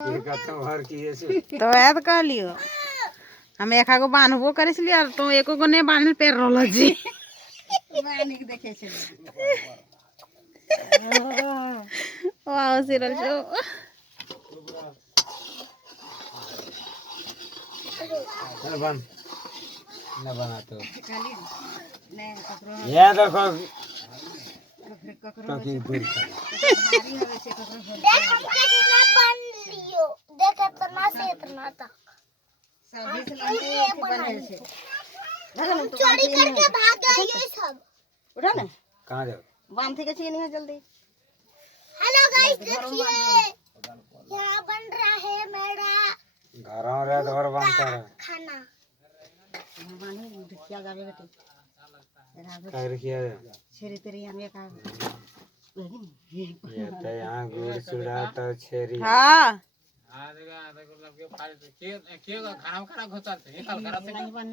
तो ऐद कह लियो हम एक आगो बांधबो करिसली और तो एको को ने बांधल पैर रहल जी बानिक देखे छे वाह सिरल जो बन न बना तो खाली ने ककरो ये देखो ककरो तो की दूर कर भारी होवे छे ककरो देखो कितना बन लियो देखो इतना से इतना तक सभी से लगे बने छे चोरी करके भाग गए ये सब उठा ना कहां जाओ बांध के चाहिए नहीं जल्दी हेलो गाइस देखिए यहाँ बन रहा है मेरा घरों रे तो और बनता रहा खाना बांधे ढकिया जावे बेटे क्या रखिया छेरी तेरी हम एक ये तो यहाँ गुड़ चूड़ा तो छेरी हां नहीं बन